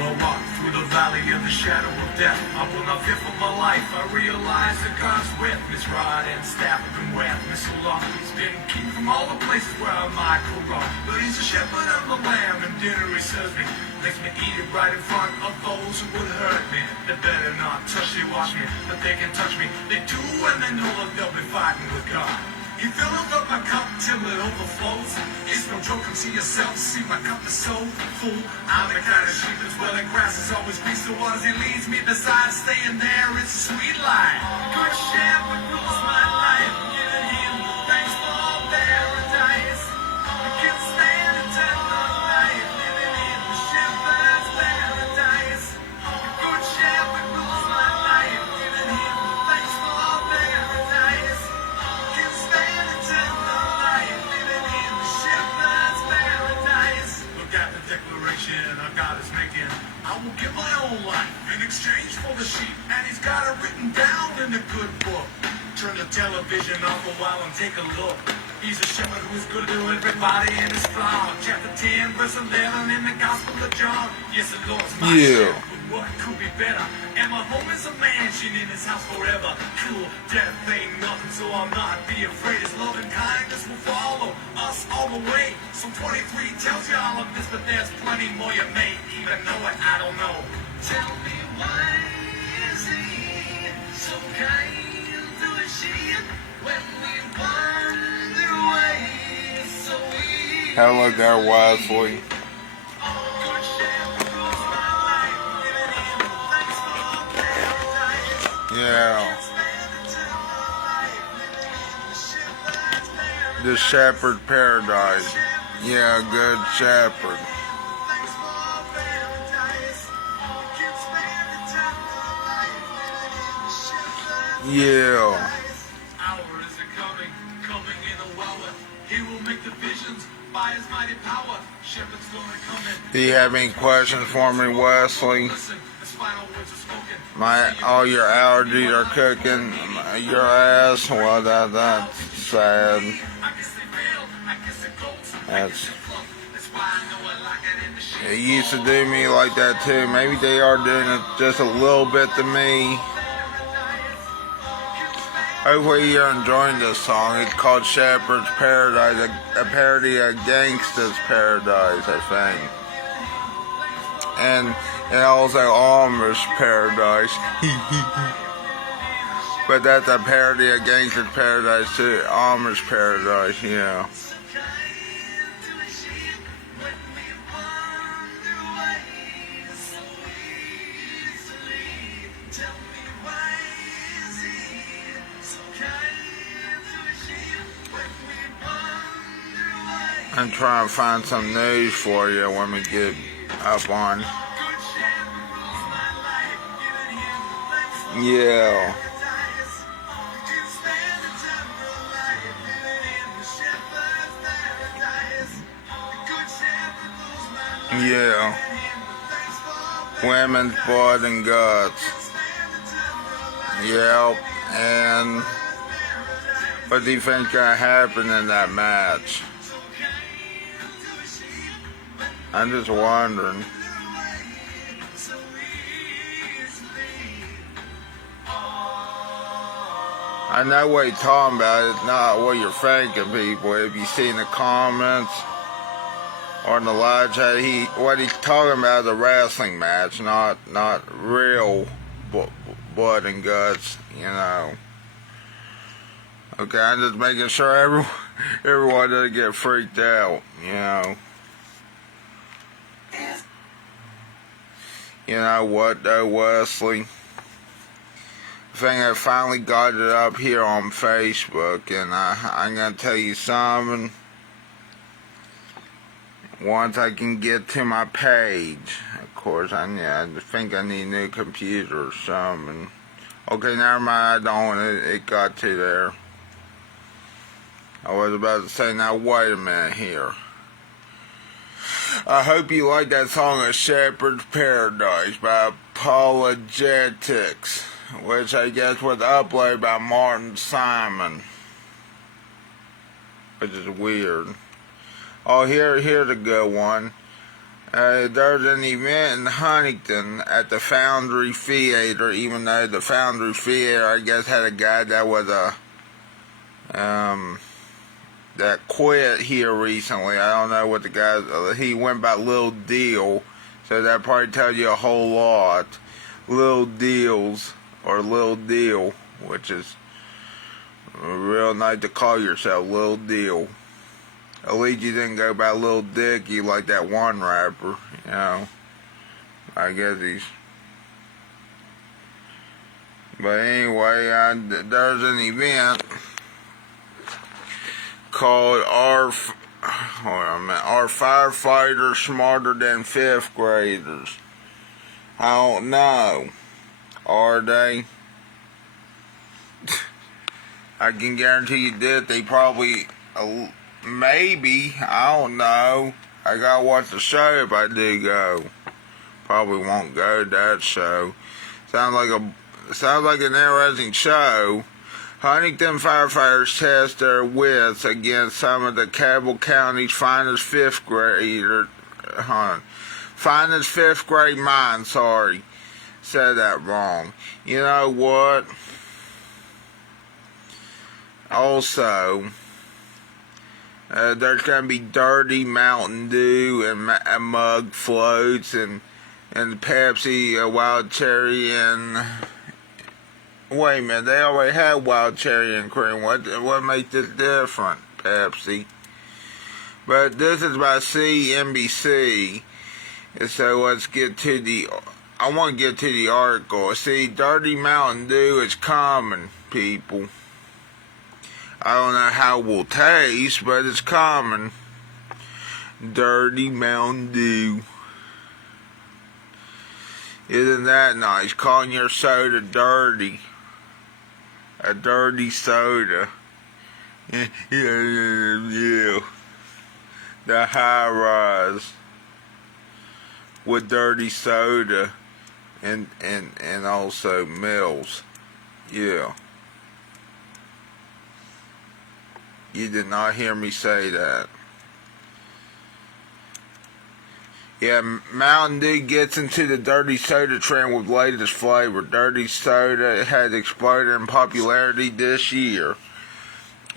I walk through the valley of the shadow of death, I will not fear for my life. I realize that God's with me. His rod and staff have been with me so long. He's been keeping from all the places where I might go wrong. But he's a shepherd of the lamb, and dinner he serves me. Makes me eat it right in front of those who would hurt me. They better not touch me, watch me, but they can touch me. They do, and they know that they'll be fighting with God. He fills up my cup till it overflows. It's no joke, come see yourself, see my cup is so full. I'm the kind of sheep that's where the grass is always green. So as he leads me beside, staying there, it's a sweet life. Good shepherd rules my life, giving him thanks for paradise. I can't stand eternal life, living in the shepherd's paradise. Good shepherd rules my life, giving him thanks for paradise. Can't stand eternal life, living in the shepherd's paradise. Look at the declaration our God is making. I will give my own life in exchange for the sheep, and he's got it written down in the good book. Turn the television off a while and take a look. He's a shepherd who's good to everybody in his flock. Chapter 10, verse 11 in the Gospel of John. Yes, the Lord's my shepherd. What could be better? And my home is a mansion in his house forever. Cool, death ain't nothing, so I'll not be afraid. His love and kindness will follow us all the way. So 23 tells you all of this, but there's plenty more you may even know it. I don't know. Tell me why is he so kind to a sheep when we wander away so easy? Hello there, Wesley. Yeah. The shepherd paradise. Yeah, good shepherd. Yeah. Do you have any questions for me, Wesley? All your allergies are cooking your ass. Well, that's sad. It used to do me like that too. Maybe they are doing it just a little bit to me. Hopefully you're enjoying this song. It's called Shepherd's Paradise, a parody of Gangsta's Paradise, I think. And also Amish Paradise. But that's a parody of Gangsta's Paradise too. Amish Paradise, yeah. I'm trying to find some news for you when we get up on. Yeah. Yeah. Women's blood and guts. Yep. And what do you think gonna happen in that match? I'm just wondering. I know what you're talking about. It's not what you're thinking, people. If you see in the comments or in the live chat, what he's talking about is a wrestling match, not real blood and guts, you know. Okay, I'm just making sure everyone doesn't get freaked out, you know. You know what though, Wesley? I think I finally got it up here on Facebook, and I'm going to tell you something. Once I can get to my page, of course, I think I need a new computer or something. Okay, never mind, I don't. It got to there. I was about to say, now wait a minute here. I hope you like that song of Shepherd's Paradise by Apologetics, which I guess was uploaded by Martin Simon, which is weird. Oh, here's a good one. There's an event in Huntington at the Foundry Theater, even though the Foundry Theater, I guess, had a guy that was that quit here recently. I don't know what the guy, he went by Lil Deal, so that probably tells you a whole lot. Lil Deals, or Lil Deal, which is real nice to call yourself Lil Deal. At least you didn't go by Lil Dicky like that one rapper, you know. I guess he's... But anyway, there's an event called Our Firefighters Smarter Than 5th Graders. I don't know. Are they? I can guarantee you that they probably... maybe, I don't know. I gotta watch the show if I do go. Probably won't go to that show. Sounds like an interesting show. Huntington firefighters test their wits against some of the Cabell County's finest 5th grader. Finest 5th grade minds. Sorry, said that wrong. You know what? Also, there's going to be dirty Mountain Dew and mug floats and Pepsi, wild cherry, and... Wait a minute, they already had wild cherry and cream. What makes this different, Pepsi? But this is by CNBC. So let's get to the... I want to get to the article. See, dirty Mountain Dew is common, people. I don't know how it will taste, but it's common. Dirty Mountain Dew. Isn't that nice? Calling your soda dirty. A dirty soda. Yeah. The high rise. With dirty soda. And also Mills. Yeah. You did not hear me say that. Yeah, Mountain Dew gets into the dirty soda trend with latest flavor. Dirty soda has exploded in popularity this year.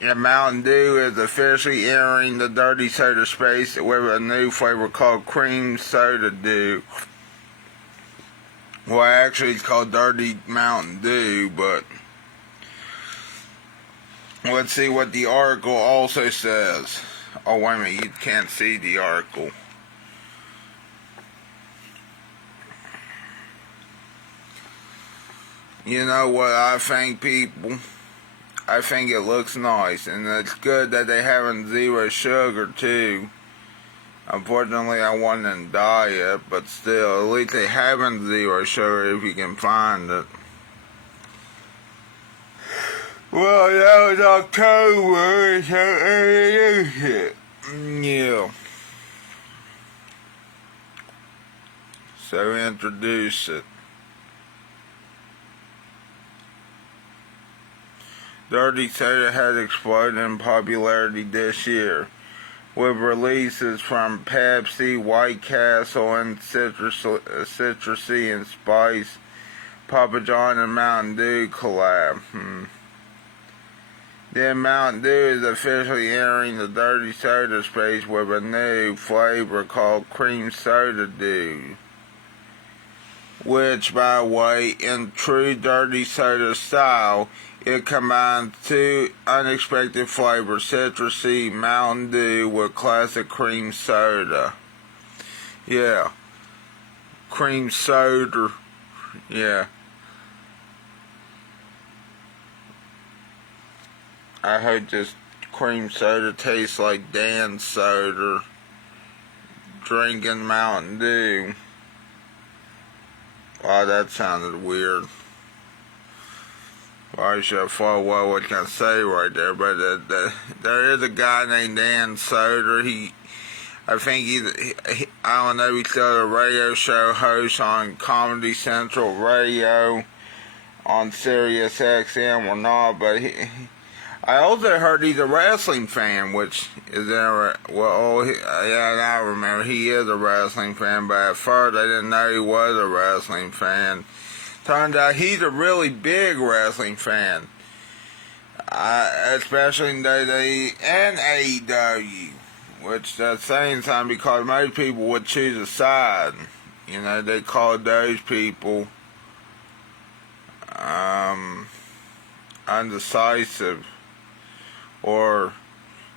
And Mountain Dew is officially entering the dirty soda space with a new flavor called Cream Soda Dew. Well, actually it's called Dirty Mountain Dew, but... Let's see what the article also says. Oh, wait a minute, you can't see the article. You know what I think, people? I think it looks nice, and it's good that they having zero sugar, too. Unfortunately, I wasn't in diet, but still, at least they having zero sugar if you can find it. Well, that was October, so yeah. So introduce it. Dirty soda has exploded in popularity this year, with releases from Pepsi, White Castle, and Citrusy and Spice, Papa John, and Mountain Dew collab. Then Mountain Dew is officially entering the dirty soda space with a new flavor called Cream Soda Dew, which, by the way, in true dirty soda style, it combines two unexpected flavors, citrusy Mountain Dew with classic cream soda. Yeah. Cream soda. Yeah. I hope this cream soda tastes like Dan's soda. Drinking Mountain Dew. Wow, that sounded weird. Well, I should have thought what I was going to say right there, but there is a guy named Dan Soder. I think I don't know, he's still a radio show host on Comedy Central Radio on Sirius XM or not, but I also heard he's a wrestling fan, which is there. Well, yeah, I remember he is a wrestling fan, but at first I didn't know he was a wrestling fan. Turns out he's a really big wrestling fan, especially in WWE and AEW, which that's saying something because most people would choose a side. You know, they call those people undecisive. Or,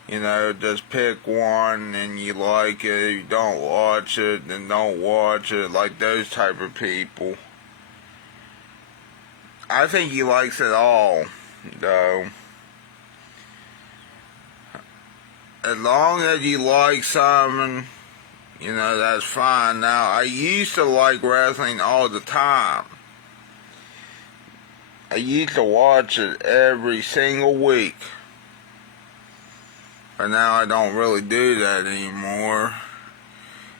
you know, just pick one and you like it. If you don't watch it, then don't watch it. Like those type of people. I think he likes it all, though. As long as you like something, you know, that's fine. Now, I used to like wrestling all the time. I used to watch it every single week. But now I don't really do that anymore.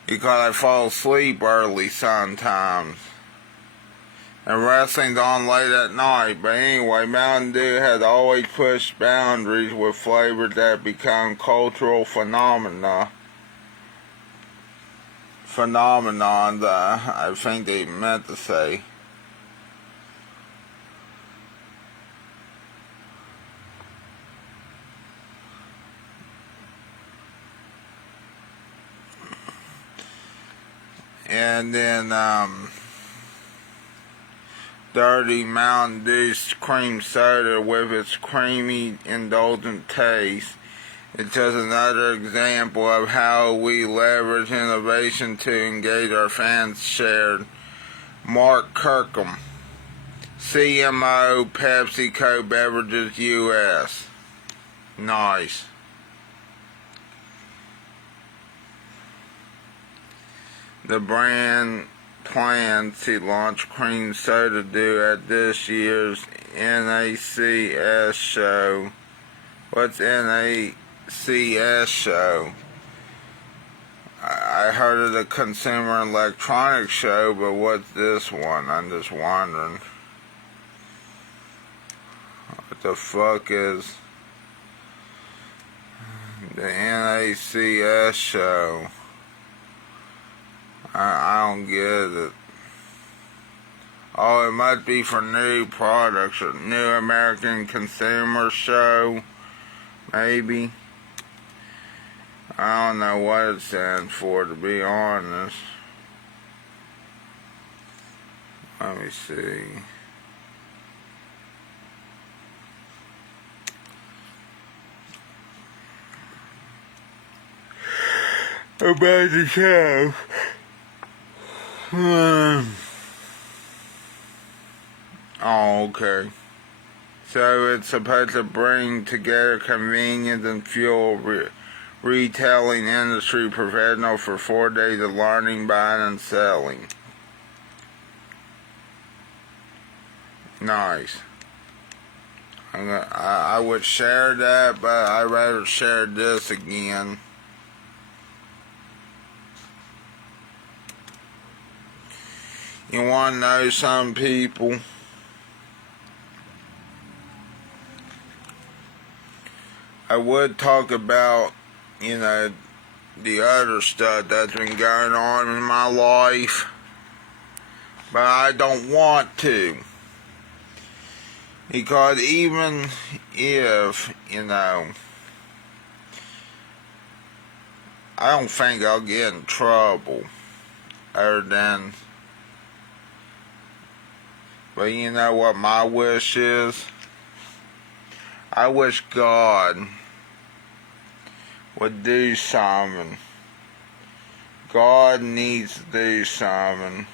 Because I fall asleep early sometimes. And wrestling's on late at night. But anyway, Mountain Dew has always pushed boundaries with flavors that become cultural phenomenon, I think they meant to say. And then, Dirty Mountain Dew cream soda with its creamy, indulgent taste. It's just another example of how we leverage innovation to engage our fans. Shared Mark Kirkham, CMO, PepsiCo Beverages US. Nice. The brand plans to launch cream soda dew at this year's NACS show. What's NACS show? I heard of the Consumer Electronics Show, but what's this one? I'm just wondering. What the fuck is the NACS show? I don't get it. Oh, it must be for new products or New American Consumer Show, maybe. I don't know what it stands for, to be honest. Let me see. About the show. Oh, okay. So it's supposed to bring together convenience and fuel retailing industry professional for 4 days of learning, buying, and selling. Nice. I would share that, but I'd rather share this again. You want to know some people? I would talk about, you know, the other stuff that's been going on in my life, but I don't want to. Because even if, you know, I don't think I'll get in trouble other than, but you know what my wish is? I wish God would do something. God needs to do something.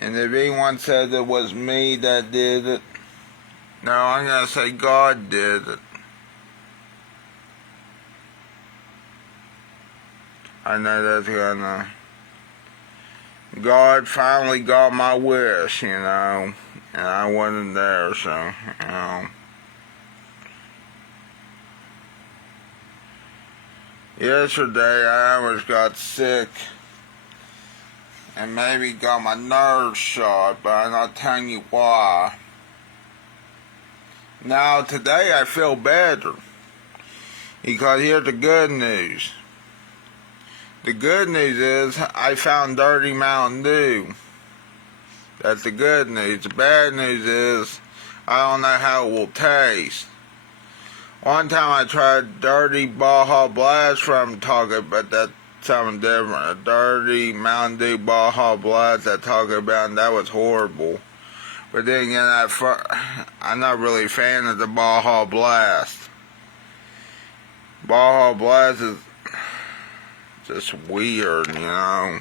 And if anyone says it was me that did it, no, I'm going to say God did it. I know that's gonna... God finally got my wish, you know, and I wasn't there, so, you know. Yesterday, I almost got sick and maybe got my nerves shot, but I'm not telling you why. Now today I feel better because here's the good news. The good news is I found dirty Mountain Dew. That's the good news. The bad news is I don't know how it will taste. One time I tried dirty Baja Blast from Taco, but that's something different. A dirty Mountain Dew Baja Blast at Taco Bell, and that was horrible. But then again, I'm not really a fan of the Baja Blast. Baja Blast is just weird, you know.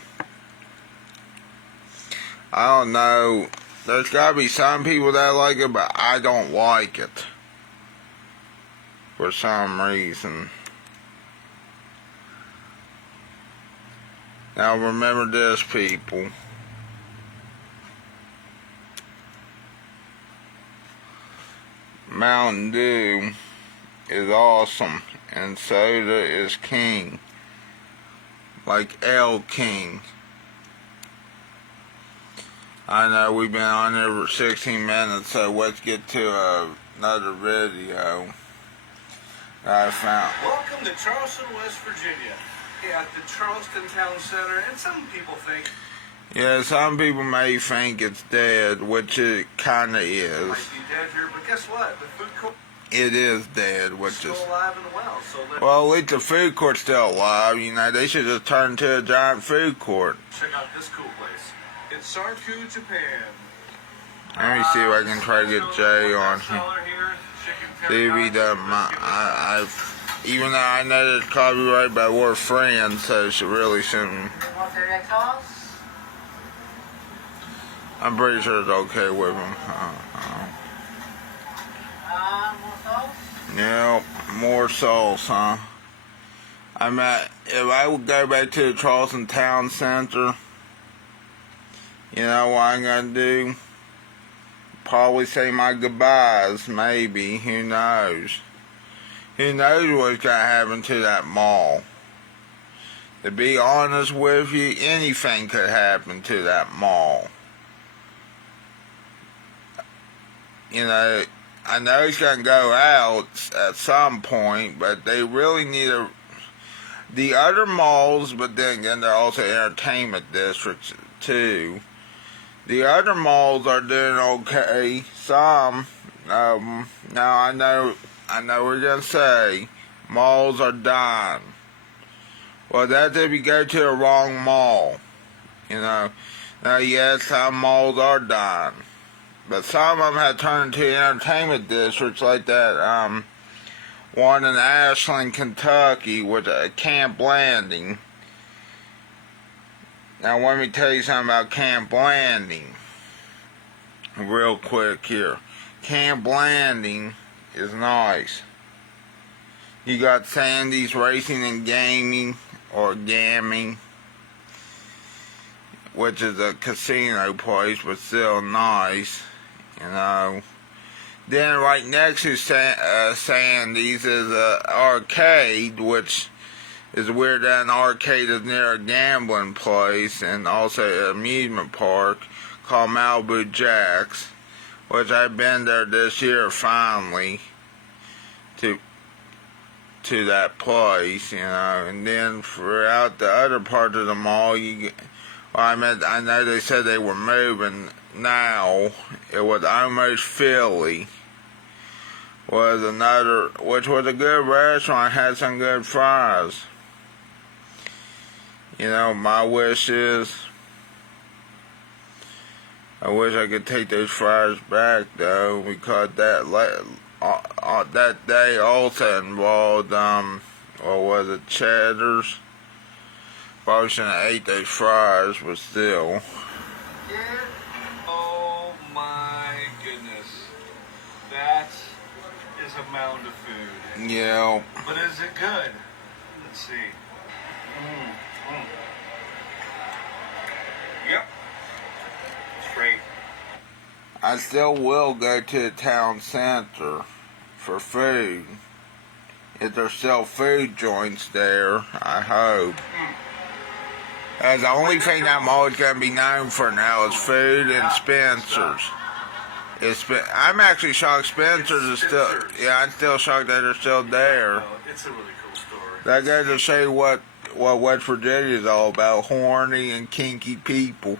I don't know. There's gotta be some people that like it, but I don't like it. For some reason. Now remember this, people. Mountain Dew is awesome, and soda is king. Like L King. I know we've been on here for 16 minutes, so let's get to another video that I found. Welcome to Charleston, West Virginia. At the Charleston Town Center, and some people think... Yeah, some people may think it's dead, which it kinda is. It might be dead here, but guess what? The food court... It is dead, which still is... alive and well, so well, at least the food court's still alive, you know, they should just turn into a giant food court. check out this cool place. It's Sarku, Japan. Let me see if I can try to get Jay on here. See if he doesn't mind. Even though I know there's copyright, but we're friends, so she really shouldn't. I'm pretty sure it's okay with him. Yep, more sauce, huh? If I would go back to the Charleston Town Center, you know what I'm gonna do? Probably say my goodbyes, maybe. Who knows? Who knows what's gonna happen to that mall? To be honest with you, anything could happen to that mall. You know, I know it's gonna go out at some point, but they really need the other malls, but then again, they're also entertainment districts too. The other malls are doing okay. Some, now I know we're gonna say malls are dying. Well, that's if you go to the wrong mall. You know, now yes, some malls are dying, but some of them have turned into entertainment districts, like that one in Ashland, Kentucky, with Camp Landing. Now let me tell you something about Camp Landing real quick here. Camp Landing is nice. You got Sandy's Racing and Gaming, or Gamming, which is a casino place, but still nice, you know. Then right next to Sandy's is an arcade, which is weird that an arcade is near a gambling place, and also an amusement park called Malibu Jack's, which I've been there this year finally to that place, you know. And then throughout the other part of the mall, I know they said they were moving now. It was Almost Philly, was another, which was a good restaurant, had some good fries. You know, my wish is, I wish I could take those fries back though, because that day also involved, what was it, Cheddar's. Probably shouldn't have ate those fries, but still. Oh my goodness. That is a mound of food. Yeah. But is it good? Let's see. Yep. It's great. I still will go to the town center for food. If there's still food joints there, I hope. The only thing that mall is going to be known for now is food and Spencer's. I'm actually shocked Spencer's is still. Yeah, I'm still shocked that they're still there. It's a really cool story. That goes to show you what West Virginia is all about: horny and kinky people,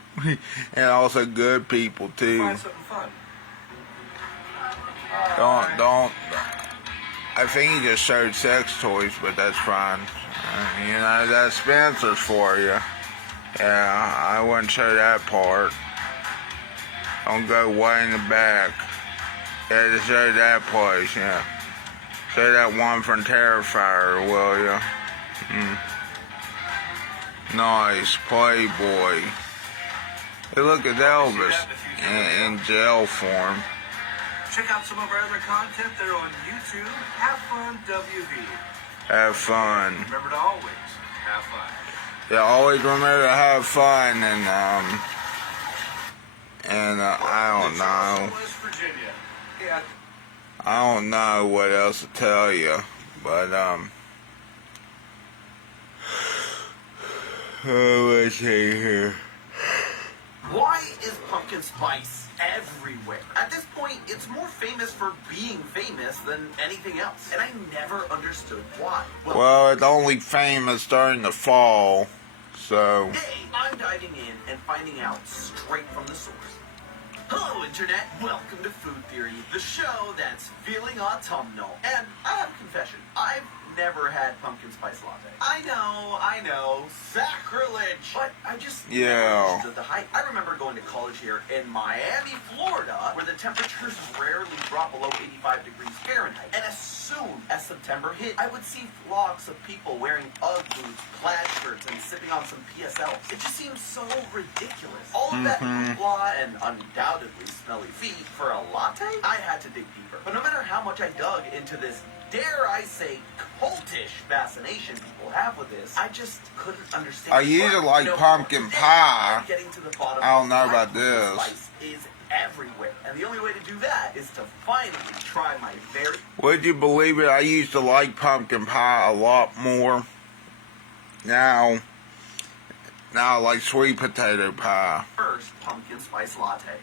and also good people too. Find something fun. Don't. I think he just showed sex toys, but that's fine. You know, that's Spencer's for you. Yeah, I wouldn't show that part. Don't go way in the back. Yeah, just show that place, yeah. Show that one from Terrifier, will ya? Nice, Playboy. Hey, look at Elvis in jail form. Check out some of our other content. They're on YouTube. Have fun, WV. Have fun. Remember to always have fun. Yeah, always remember to have fun and I don't know. West Virginia. Yeah. I don't know what else to tell you, but let's see here. Why is pumpkin spice everywhere? At this point, it's more famous for being famous than anything else, and I never understood why. Well, it's only famous during the fall, so. Today, I'm diving in and finding out straight from the source. Hello, Internet. Welcome to Food Theory, the show that's feeling autumnal. And I have a confession. I've never had pumpkin spice latte. I know, sacrilege. But I just never understood the hype. I remember going to college here in Miami, Florida, where the temperatures rarely drop below 85 degrees Fahrenheit. And as soon as September hit, I would see flocks of people wearing Ugg boots, plaid shirts, and sipping on some PSLs. It just seems so ridiculous. All of that hoopla and undoubtedly smelly feet for a latte? I had to dig deeper. But no matter how much I dug into this, dare I say, cultish fascination people have with this, I just couldn't understand. I usually like pumpkin pie. Getting to the bottom. I don't know about pumpkin this. Spice is everywhere, and the only way to do that is to finally try my very. Would you believe it? I used to like pumpkin pie a lot more. Now I like sweet potato pie. First pumpkin spice latte.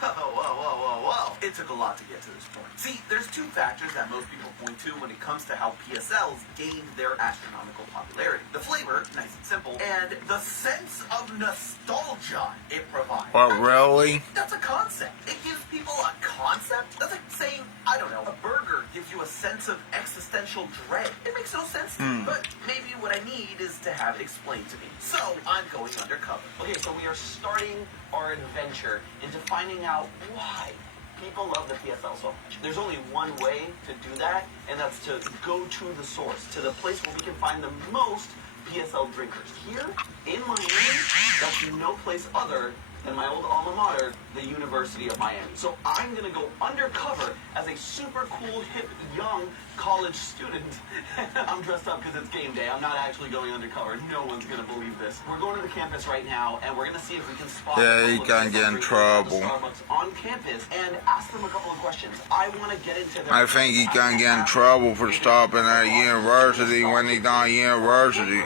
Whoa. It took a lot to get to this point. See, there's two factors that most people point to when it comes to how PSLs gained their astronomical popularity. The flavor, nice and simple, and the sense of nostalgia it provides. What, really? That's a concept. It gives people a concept. That's like saying, I don't know, a burger gives you a sense of existential dread. It makes no sense to me, but maybe what I need is to have it explained to me. So I'm going undercover. Okay, so we are starting our adventure into finding out why people love the PSL so much. There's only one way to do that, and that's to go to the source, to the place where we can find the most PSL drinkers. Here in Miami, that's no place other than my old alma mater, the University of Miami. So I'm gonna go undercover as a super cool, hip, young college student. I'm dressed up because it's game day. I'm not actually going undercover. No one's gonna believe this. We're going to the campus right now, and we're gonna see if we can spot. Yeah, you can't get in trouble. Starbucks on campus and ask them a couple of questions. I want to get into their. I think he can get in trouble for stopping at a university when he's not university.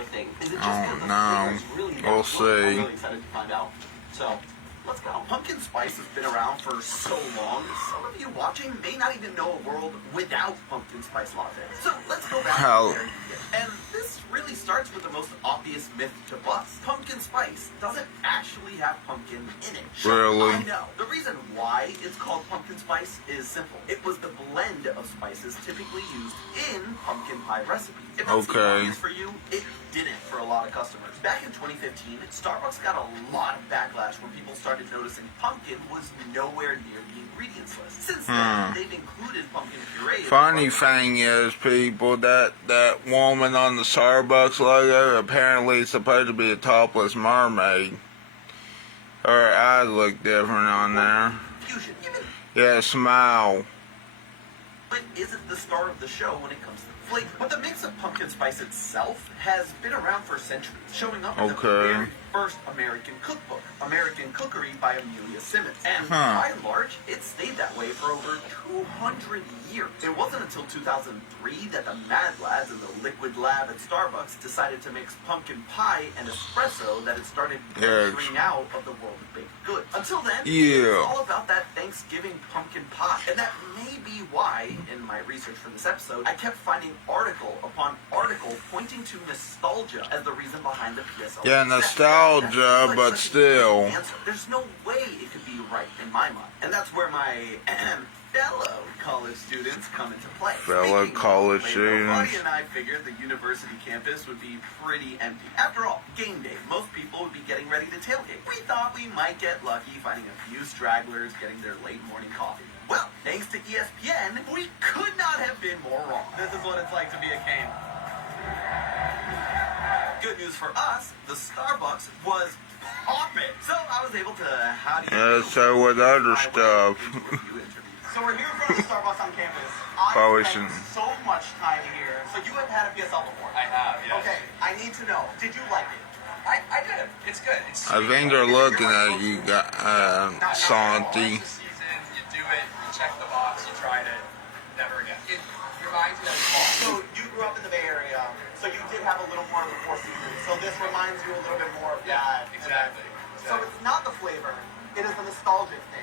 I don't know. We'll see. I'm really excited to find out. So, let's go. Pumpkin spice has been around for so long, some of you watching may not even know a world without pumpkin spice lattes. So let's go back to the very beginning. And this really starts with the most obvious myth to bust. Pumpkin spice doesn't actually have pumpkin in it. Really? I know. The reason why it's called pumpkin spice is simple. It was the blend of spices typically used in pumpkin pie recipes. If that's obvious for you, it didn't for a lot of customers. Back in 2015, Starbucks got a lot of backlash when people started noticing pumpkin was nowhere near the ingredients list. Since then, they've included pumpkin puree. Funny thing is, people, that woman on the Starbucks logo apparently is supposed to be a topless mermaid. Her eyes look different on there. Fusion. Yeah, smile. But isn't the star of the show when it comes to flavor. But the mix of pumpkin spice itself has been around for centuries, showing up in the very first American cookbook, American American Cookery by Amelia Simmons. And by and large, it stayed that way for over 200 years. It wasn't until 2003 that the Mad Lads in the Liquid Lab at Starbucks decided to mix pumpkin pie and espresso that it started venturing out of the world of baked goods. Until then, it's all about that Thanksgiving pumpkin pie. And that may be why, in my research for this episode, I kept finding article upon article pointing to nostalgia as the reason behind the PSL. Yeah, nostalgia, but still. There's no way it could be right in my mind. And that's where my fellow college students come into play. Fellow college students. Buddy and I figured the university campus would be pretty empty. After all, game day, most people would be getting ready to tailgate. We thought we might get lucky finding a few stragglers getting their late morning coffee. Well, thanks to ESPN, we could not have been more wrong. This is what it's like to be a cane. Good news for us, the Starbucks was popping. So I was able to, so with other stuff. So we're here in front of the Starbucks on campus. I spent so much time here. So you haven't had a PSL before? I have, yeah. Okay, I need to know. Did you like it? I did. It's good. It's I think they're looking at you, Santi. season, you do it, you check the box, you tried it, never again. It reminds me of fall. So you grew up in the Bay Area, so you did have a little more of the Four Seasons. So this reminds you a little bit more of that. Exactly. So it's not the flavor, it is the nostalgic thing.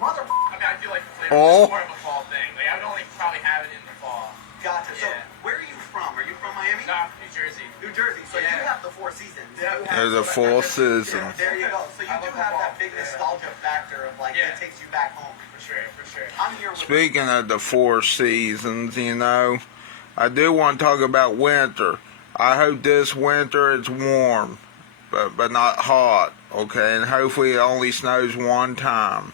Mother. I mean, I feel like the flavor is more of a fall thing. Like, I would only probably have it in the fall. Gotcha. So Yeah. where are you from? Are you from Miami? No, New Jersey. New Jersey. So you Yeah. have the Four Seasons. Yeah. You There's have a Four Seasons. There you go. So you I do love have the that fall. big nostalgia factor of like it takes you back home. For sure, for sure. I'm here with Speaking of the Four Seasons, I do want to talk about winter. I hope this winter it's warm, but not hot, okay? And hopefully it only snows one time.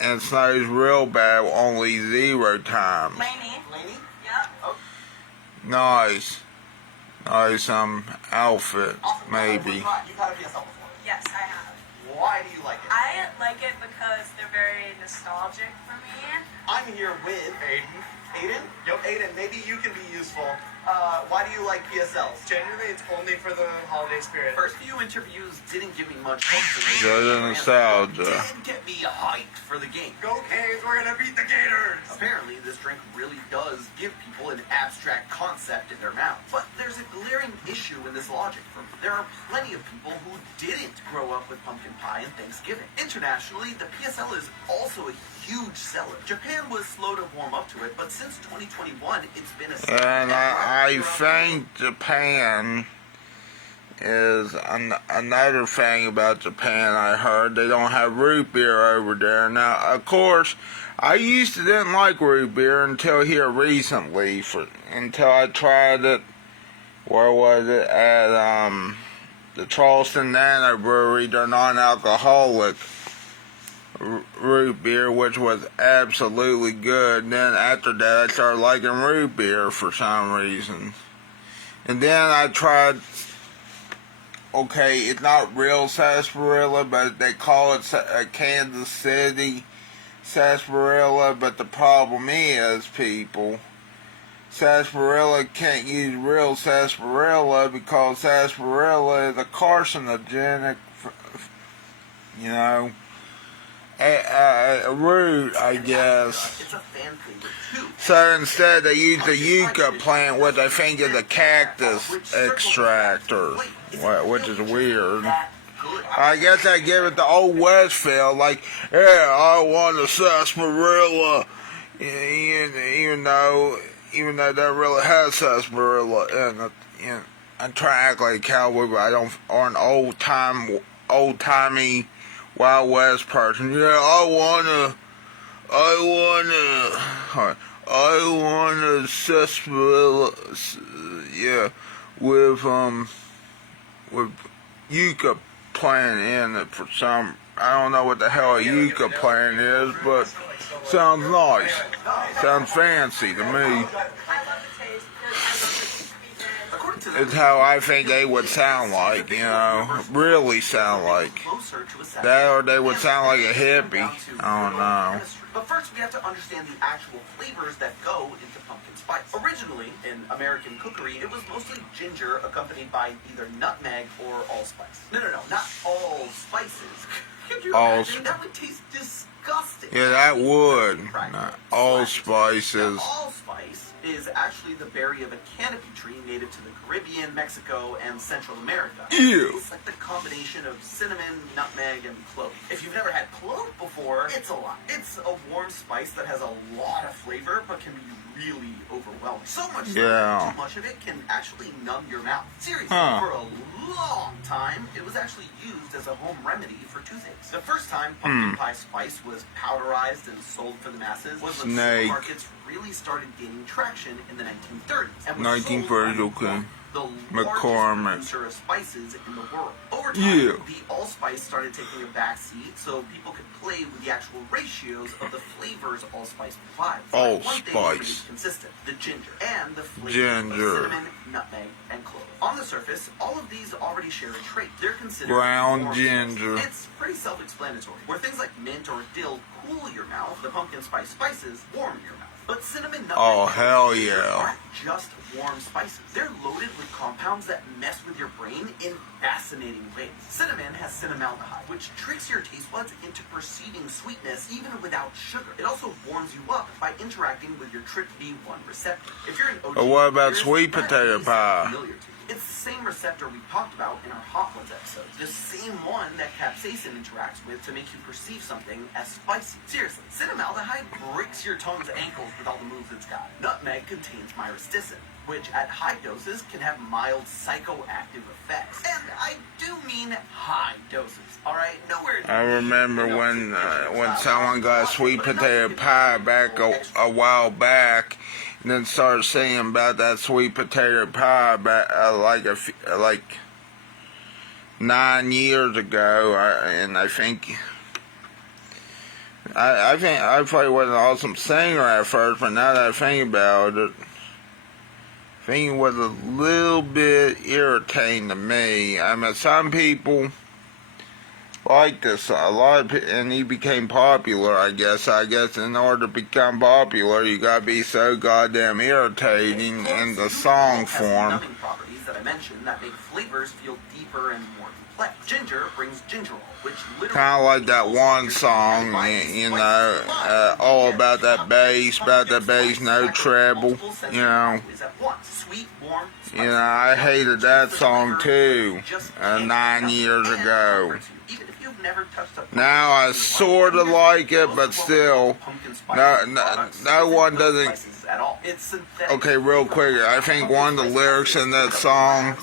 And it snows real bad only 0 times. Lainey. Lainey. Yep. Oh, Nice outfit, awesome. maybe. You've had a PSL before. Yes, I have. Why do you like it? I like it because they're very nostalgic for me. I'm here with Aiden. Aiden. Yep. Aiden, maybe you can be useful. Why do you like PSLs? Genuinely, it's only for the holiday spirit. First few interviews didn't give me much hope for this. The nostalgia. Did get me hyped for the game. Go Canes, we're gonna beat the Gators! Apparently, this drink really does give people an abstract concept in their mouths. But there's a glaring issue in this logic for me. There are plenty of people who didn't grow up with pumpkin pie and Thanksgiving. Internationally, the PSL is also a huge seller. Japan was slow to warm up to it, but since 2021, it's been a seller. And I think Japan is another thing about Japan I heard. They don't have root beer over there. Now, of course, I used to didn't like root beer until here recently, until I tried it, where was it, at the Charleston Nano Brewery, their non-alcoholic root beer, which was absolutely good. Then after that, I started liking root beer for some reason. And then I tried, okay, it's not real sarsaparilla, but they call it Kansas City sarsaparilla. But the problem is, people, sarsaparilla can't use real sarsaparilla because sarsaparilla is a carcinogenic, a root, I guess. It's a fan favorite too. So instead they use the yucca plant, which I think is a cactus extractor, which is weird. I guess I give it the old West feel, like, yeah, I want a sarsaparilla, even though that really has sarsaparilla in it. I try to act like a cowboy, but I don't, or an old-timey Wild West person. Yeah, I want a sarsaparilla, yeah, with yucca plant in it for some. I don't know what the hell a yucca plant is, but sounds nice. Sounds fancy to me. I love the taste. I love the sweetness. It's how I think they would sound like, really sound like. That, or they would sound like a hippie. I don't know. But first, we have to understand the actual flavors that go into pumpkin spice. Originally, in American cookery, it was mostly ginger accompanied by either nutmeg or allspice. No, not allspice. you all imagine? That would taste disgusting. Yeah, that would. Practical. Allspices. Now, allspice is actually the berry of a canopy tree native to the Caribbean, Mexico, and Central America. Ew. It's like the combination of cinnamon, nutmeg, and clove. If you've never had clove before, it's a lot. It's a warm spice that has a lot of flavor, but can be really overwhelming. So much so Yeah. too much of it can actually numb your mouth. Seriously, Huh. for a long time, it was actually used as a home remedy for toothaches. The first time pumpkin pie spice was powderized and sold for the masses was when Snake. supermarkets really started gaining traction in the 1930s. And was 1930s, sold by okay. the largest McCormick. producer of spices in the world. Over time, Yeah. the allspice started taking a back seat so people could play with the actual ratios of the flavors allspice provides. One thing Allspice. remains consistent: the ginger and the flavors Ginger. of cinnamon, nutmeg, and clove. On the surface, all of these already share a trait. They're considered Brown warm ginger. spices. It's pretty self-explanatory. Where things like mint or dill cool your mouth, the pumpkin spice spices warm your mouth. But cinnamon, nutmeg, Oh, and hell ginger yeah. aren't just warm spices. They're loaded with compounds that mess with your brain in fascinating ways. Cinnamon has cinnamaldehyde, which tricks your taste buds into perceiving sweetness even without sugar. It also warms you up by interacting with your TRPV1 receptor. If you're an OG, But what about there's sweet that potato is pie? familiar to you. It's the same receptor we talked about in our Hot Ones episode. The same one that capsaicin interacts with to make you perceive something as spicy. Seriously, cinnamaldehyde breaks your tongue's ankles with all the moves it's got. Nutmeg contains myristicin, which at high doses can have mild psychoactive effects. And I do mean high doses. Alright, nowhere. I remember when someone got sweet potato pie back a while back, and then started saying about that sweet potato pie back like 9 years ago, and I think I probably wasn't an awesome singer at first, but now that I think about it, I think it was a little bit irritating to me. I mean, some people like this a lot, and he became popular. I guess in order to become popular, you gotta be so goddamn irritating in the song form. Numbing properties that I mentioned that make flavors feel deeper and more complex. Ginger brings gingerol, which literally Kind of like that one song, you know, all about that bass, no treble, you know. Sweet, warm, You know, I hated that song too, 9 years ago. Now I sort of like it, but still, no one doesn't. Okay, real quick, I think one of the lyrics in that song,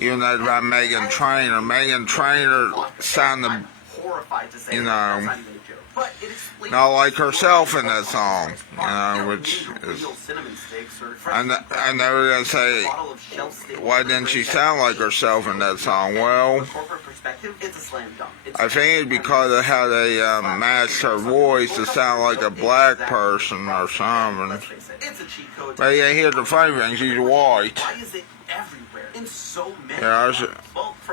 even though it's about Megan Trainor, sounded, you know, not like herself in that song, you know, which is, I know we're going to say, why didn't she sound like herself in that song? Well, I think it's because of how they matched her voice to sound like a black person or something. But yeah, here's the funny thing, she's white. Yeah, it's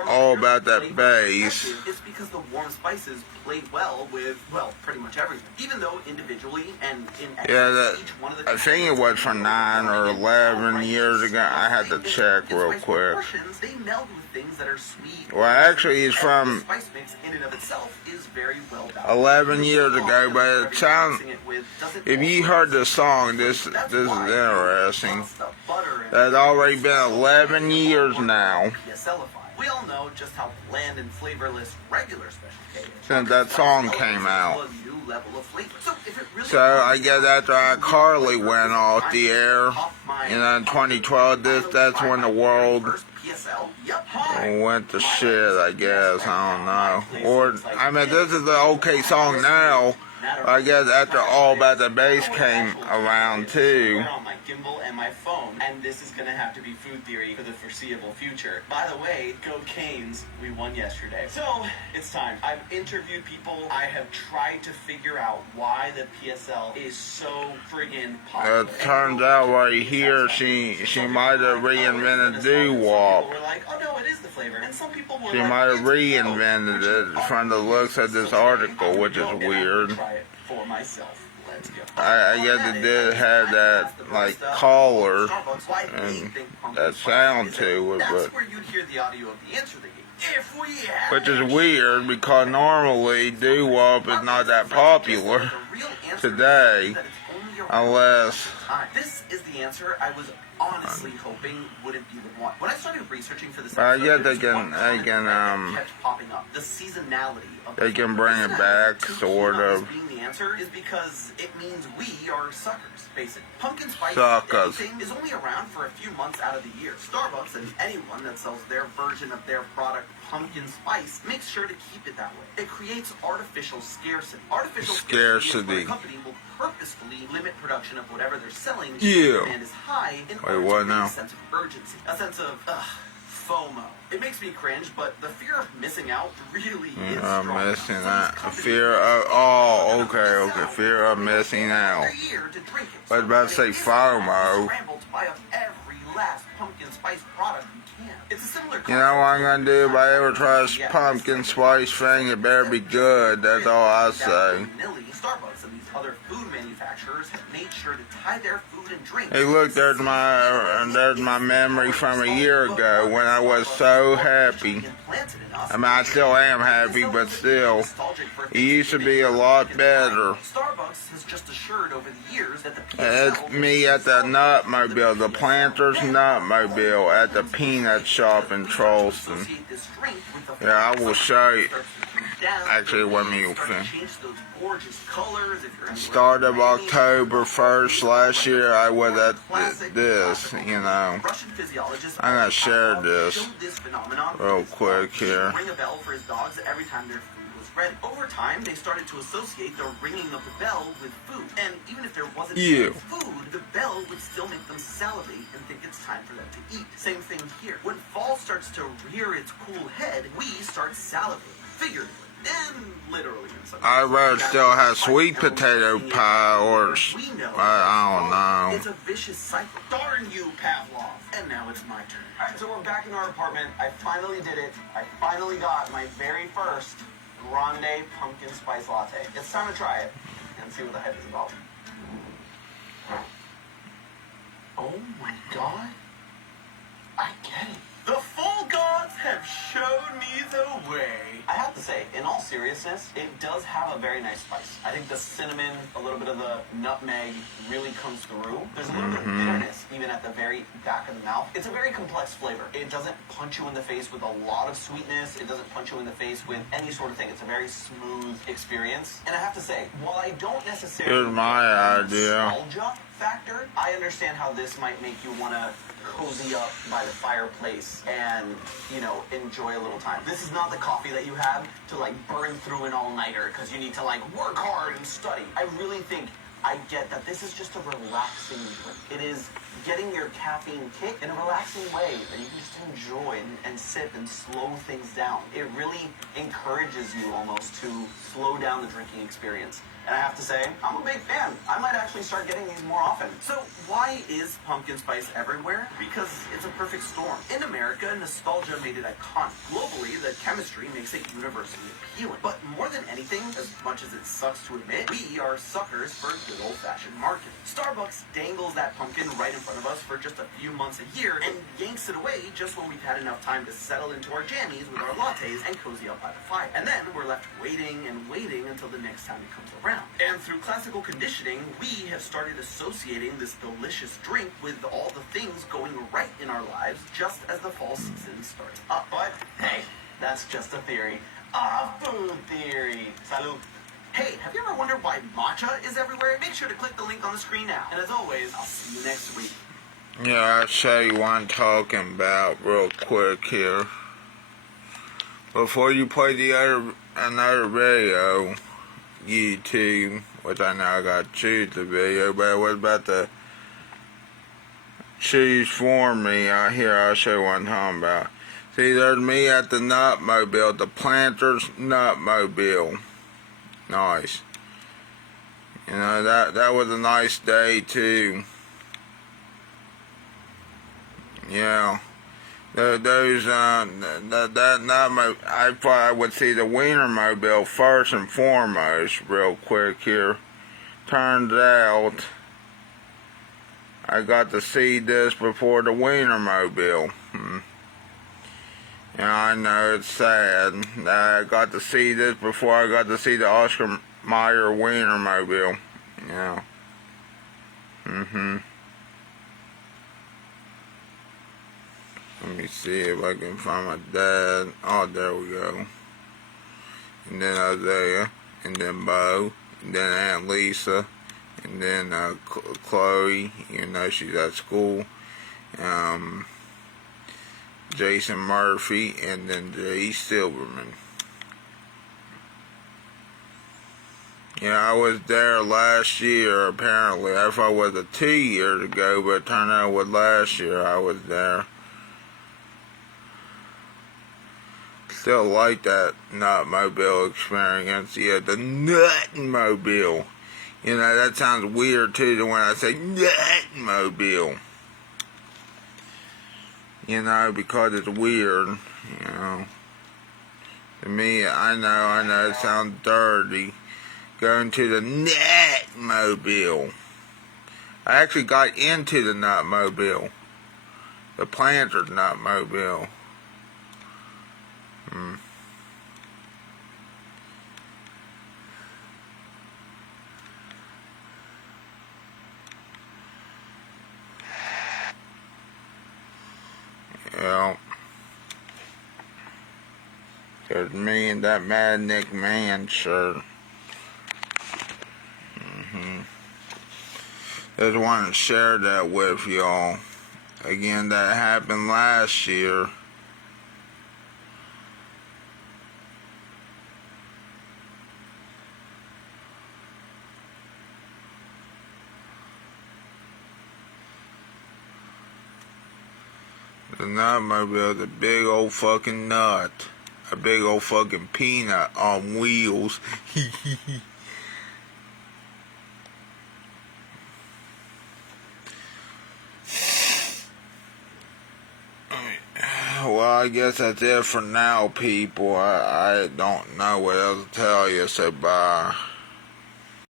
all about that bass. It's because the warm spices play well with, well, pretty much everything. Even though individually and in excess, each one of the I think it was from 9 or 11 years ago. I had to check real quick. They meld with things that are sweet. Well, actually, he's from spice mix in and of itself is very well balanced. 11 years ago, but it sounds, if you heard the song, this is interesting. That's already been 11 years now We all know just how bland and flavorless regular Special K is. since that song came out. A new level of flavor. So if it really So I guess after iCarly went off the air, you know, in 2012, that's when the world went to shit, I guess. I don't know. Or, I mean, this is the okay song now. I guess after All About the Bass came around too. On my gimbal and my phone, and this is gonna have to be food theory for the foreseeable future. By the way, go Canes, we won yesterday. So it's time. I've interviewed people. I have tried to figure out why the PSL is so friggin' popular. It turns out right here she might have reinvented doo-wop. We're like, oh no, it is the flavor. And some people were She like, might have it's the reinvented it from the looks of this article, which is weird. Try it for myself. Let's go. I guess it did have that, like, collar and that sound to it, That's but where you'd hear the audio of the answer they gave. If we had which is weird because normally doo-wop is not that popular today, unless this is the answer I was honestly hoping wouldn't be the one. When I started researching for this I episode, guess there was one comment that kept popping up. The seasonality of the they can food. bring The reason it I back, was too sort keen on of. this being the answer is because it means we are suckers, basically. Pumpkin spice Suckers. anything is only around for a few months out of the year. Starbucks and anyone that sells their version of their product pumpkin spice makes sure to keep it that way. It creates artificial scarcity. Artificial scarcity is when a company will purposefully limit production of whatever they're selling if Yeah. demand is high in Wait, order what to create now? a sense of urgency, a sense of FOMO. It makes me cringe, but the fear of missing out really is I'm strong. missing So out. these companies Fear of, oh, okay, fear of missing out. every year to drink it. I was about to say FOMO. Scramble to buy up every last pumpkin spice product you can. It's a similar You know what I'm gonna do if I ever try this pumpkin spice thing? It better be good. That's all I say. Starbucks and these other food manufacturers have made sure to tie their food and drink. Hey, look, there's my memory from a year ago when I was so happy. I mean, I still am happy, but still, it used to be a lot better. Starbucks has just assured over the years that the It's me at the Nutmobile, the Planters Nutmobile at the peanut shop in Charleston. Yeah, I will show you. Actually, it wasn't me who filmed. Start of October 1st last year, I was at this, you know. I'm gonna share this real quick here. Ring a bell for his dogs every time their food was ready. Over time, they started to associate the ringing of the bell with food, and even if there wasn't food, the bell would still make them salivate and think it's time for them to eat. Same thing here. When fall starts to rear its cool head, we start salivating, figuratively. And literally in some I'd rather still have sweet potato pie or, I don't know. It's a vicious cycle. Darn you, Pavlov. And now it's my turn. Alright, so we're back in our apartment. I finally did it. I finally got my very first grande pumpkin spice latte. It's time to try it and see what the heck it's about. Oh my god. I get it. The full gods have shown me the way. I have to say, in all seriousness, it does have a very nice spice. I think the cinnamon, a little bit of the nutmeg really comes through. There's a little bit of bitterness even at the very back of the mouth. It's a very complex flavor. It doesn't punch you in the face with a lot of sweetness. It doesn't punch you in the face with any sort of thing. It's a very smooth experience. And I have to say, while I don't necessarily Here's my get the idea. nostalgia factor, I understand how this might make you want to cozy up by the fireplace and, you know, enjoy a little time. This is not the coffee that you have to, like, burn through an all-nighter because you need to, like, work hard and study. I really think I get that this is just a relaxing drink. It is getting your caffeine kick in a relaxing way that you can just enjoy and sip and slow things down. It really encourages you almost to slow down the drinking experience. And I have to say, I'm a big fan. I might actually start getting these more often. So why is pumpkin spice everywhere? Because it's a perfect storm. In America, nostalgia made it iconic. Globally, the chemistry makes it universally appealing. But more than anything, as much as it sucks to admit, we are suckers for good old-fashioned marketing. Starbucks dangles that pumpkin right in front of us for just a few months a year and yanks it away just when we've had enough time to settle into our jammies with our lattes and cozy up by the fire. And then we're left waiting and waiting until the next time it comes around. And through classical conditioning, we have started associating this delicious drink with all the things going right in our lives just as the fall season starts up. But, hey, that's just a theory. A food theory. Salud. Hey, have you ever wondered why matcha is everywhere? Make sure to click the link on the screen now. And as always, I'll see you next week. Yeah, I'll show you what I'm talking about real quick here. Before you play another video, YouTube, which I know I got to choose the video, but I was about to choose for me. Here, I'll show you what I'm talking about. See, there's me at the Nutmobile, the Planters Nutmobile. Nice. You know, that was a nice day too. Yeah. Those I thought I would see the Wienermobile first and foremost, real quick here. Turns out I got to see this before the Wienermobile. Yeah, I know, it's sad. I got to see this before I got to see the Oscar Mayer Wienermobile. Yeah. Let me see if I can find my dad. Oh, there we go. And then Isaiah, and then Bo, and then Aunt Lisa, and then Chloe, even though she's at school. Jason Murphy, and then Jay Silverman. Yeah, I was there last year, apparently. I thought it was 2 years ago, but it turned out it was last year I was there. Still like that Nutmobile experience. Yeah, the Nutmobile. You know, that sounds weird too when I say Nutmobile. You know, because it's weird, you know. To me, I know it sounds dirty. Going to the Nutmobile. I actually got into the Nutmobile. The Planter's Nutmobile. Yeah. There's me and that Mad Nick Man shirt. Just wanted to share that with y'all. Again, that happened last year. The Nutmobile is a big old fucking nut. A big old fucking peanut on wheels. Well, I guess that's it for now, people. I don't know what else to tell you, so bye.